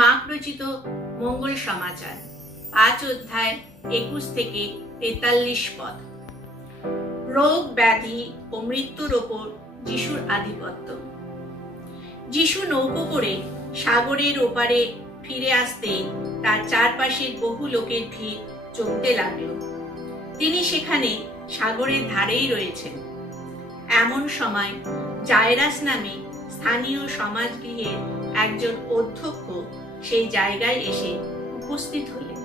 রামপ্রচিত মঙ্গল সমাচার। পাঁচ অধ্যায়, একুশ থেকে তেতাল্লিশ পদ। রোগ, ব্যাধি ও মৃত্যুর ওপর যিশুর আধিপত্য। যিশু নৌকো করে সাগরের ওপারে ফিরে আসতে তার চারপাশের বহু লোকের ভিড় জমতে লাগল। তিনি সেখানে সাগরের ধারেই রয়েছেন। এমন সময় জায়রাস নামে স্থানীয় সমাজগৃহের একজন অধ্যক্ষ সেই জায়গায় এসে উপস্থিত হলেন।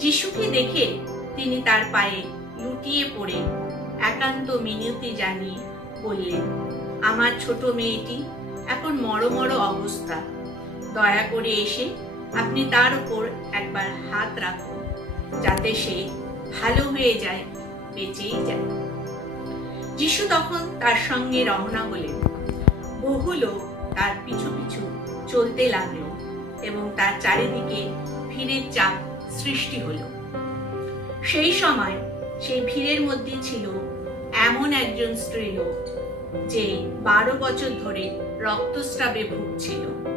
যিশুকে দেখে তিনি তার পায়ে লুটিয়ে পড়ে একান্ত মিনতি জানিয়ে বললেন, আমার ছোট মেয়েটি এখন মরো মরো অবস্থা। দয়া করে এসে আপনি তার উপর একবার হাত রাখুন, যাতে সে ভালো হয়ে যায়, বেঁচেই যায়। যিশু তখন তার সঙ্গে রওনা হলেন। বহু লোক তার পিছু পিছু চলতে লাগল এবং তার চারিদিকে ভিড়ের চাপ সৃষ্টি হলো। সেই সময় সেই ভিড়ের মধ্যে ছিল এমন একজন স্ত্রীলোক যে বারো বছর ধরে রক্তস্রাবে ভুগছিল।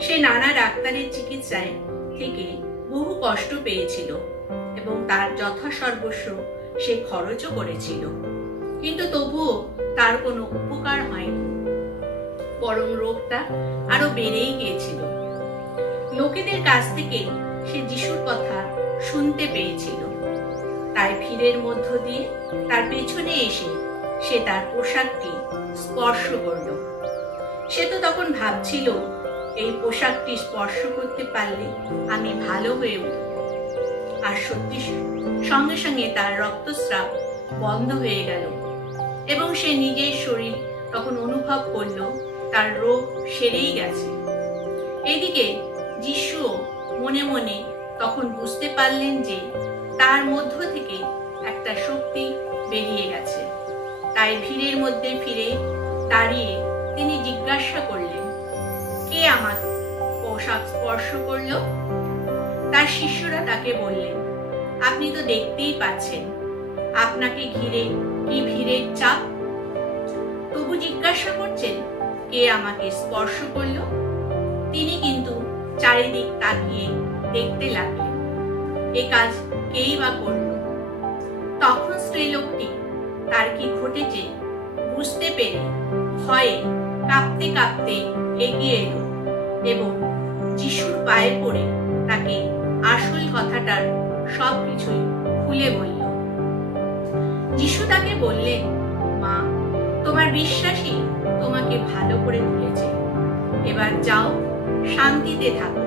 সে নানা ডাক্তারের চিকিৎসায় থেকে বহু কষ্ট পেয়েছিল এবং তার যথাসর্বস্ব সে খরচও করেছিল। কিন্তু তবুও তার কোনো উপকার হয়নি। বরং রোগটা আরও বেড়েই গিয়েছিল। লোকেদের কাছ থেকে সে যিশুর কথা শুনতে পেয়েছিল। তাই ভিড়ের মধ্য দিয়ে তার পেছনে এসে সে তার পোশাকটি স্পর্শ করল। সে তো তখন ভাবছিল, এই পোশাকটি স্পর্শ করতে পারলে আমি ভালো হয়ে উঠব। আর সত্যি সঙ্গে সঙ্গে তার রক্তস্রাব বন্ধ হয়ে গেল এবং সে নিজের শরীর তখন অনুভব করল, তার রোগ সেরেই গেছে। এদিকে যিশুও মনে মনে তখন বুঝতে পারলেন যে তার মধ্য থেকে একটা শক্তি বেরিয়ে গেছে। তাই ভিড়ের মধ্যে ফিরে দাঁড়িয়ে তিনি জিজ্ঞাসা করলেন, কে আমার পোশাক স্পর্শ করল? তার শিষ্যরা তাকে বললেন, আপনি তো দেখতেই পাচ্ছেন, আপনাকে ঘিরে কি ভিড়ের চাপ? তবু জিজ্ঞাসা করছেন, কে আমাকে স্পর্শ করল? তিনি কিন্তু চারিদিক তাকিয়ে দেখতে লাগলেন এ কাজ কেই বা করল? তখন স্ত্রীলোকটি তার কি ঘটেছে বুঝতে পেরে ভয়ে কাঁপতে কাঁপতে এগিয়ে এলো এবং যিশুর পায়ে পড়ে তাকে আসল কথাটার সব কিছুই খুলে বলল। যিশু তাকে বললেন, মা, তোমার বিশ্বাসই তোমাকে ভালো করে তুলেছে এবার যাও শান্তিতে থাকো।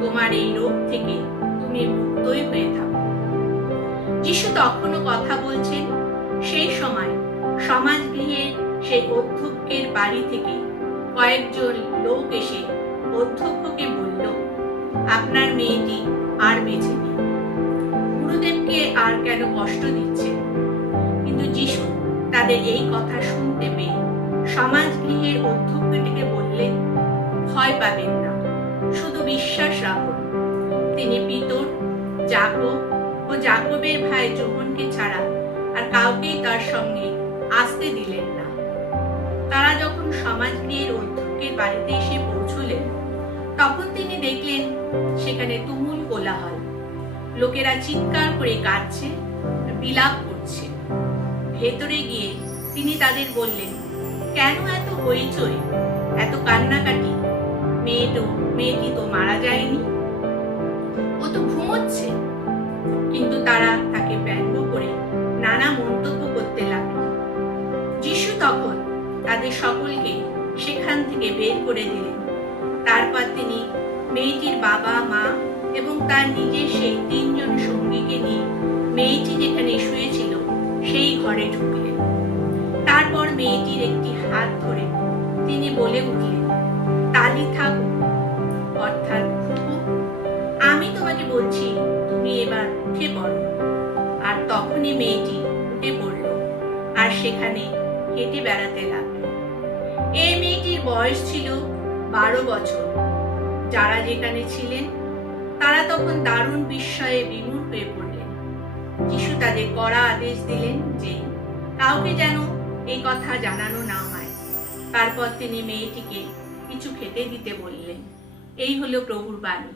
তোমার এই রোগ থেকে তুমি মুক্তই হয়ে থাকো। যিশু তখনও কথা বলছেন, সেই সময় সমাজগৃহের সেই অধ্যক্ষের বাড়ি থেকে কয়েকজন লোক এসে অধ্যক্ষকে বলল, আপনার মেয়েটি আর বেঁচে নেই। গুরুদেবকে আর কেন কষ্ট দিচ্ছে কিন্তু যিশু তাদের এই কথা শুনতে পেয়ে সমাজ সমাজগৃহের অধ্যক্ষটিকে বললেন ভয় পাবেন না। শুধু বিশ্বাস রাখুন। তিনি পিতর জাকব ও জাকবের ভাই যোহনকে ছাড়া আর কাউকেই তার সঙ্গে আসতে দিলেন না। তারা যখন সমাজগৃহের অধ্যক্ষের বাড়িতে এসে পৌঁছলেন, তখন তিনি দেখলেন সেখানে তুমুল কোলাহল। লোকেরা চিৎকার করে কাঁদছে, বিলাপ করছে। ভেতরে গিয়ে তিনি তাদের বললেন, কেন এত হইচই? এত কান্নাকাটি? মেয়ে মেয়েটি তো মারা যায়নি? ও তো ঘুমোচ্ছে। কিন্তু তারা তাকে ব্যঙ্গ করে নানা মন্তব্য করতে লাগল। যিশু তখন তাদের সকলকে সেখান থেকে বের করে দিলেন। তারপর তিনি মেয়েটির বাবা, মা এবং তার নিজের সেই তিনজন সঙ্গীকে নিয়ে মেয়েটি যেখানে শুয়েছিল সেই ঘরে ঢুকলেন। তারপর মেয়েটির একটি হাত ধরে তিনি বলে উঠলেন তালি থাক অর্থাৎ ফুপু আমি তোমাকে বলছি, তুমি এবার উঠে পড়ো। আর তখনই মেয়েটি উঠে পড়ল আর সেখানে হেঁটে বেড়াতে লাগল। এই মেয়েটির বয়স ছিল বারো বছর। যারা যেখানে ছিলেন, তারা তখন দারুণ বিস্ময়ে বিমূর হয়ে পড়লেন। যিশু তাদের কড়া আদেশ দিলেন যে, কাউকে যেন এই কথা জানানো না হয়। তারপর তিনি মেয়েটিকে কিছু খেতে দিতে বললেন। এই হলো প্রভুর বাণী।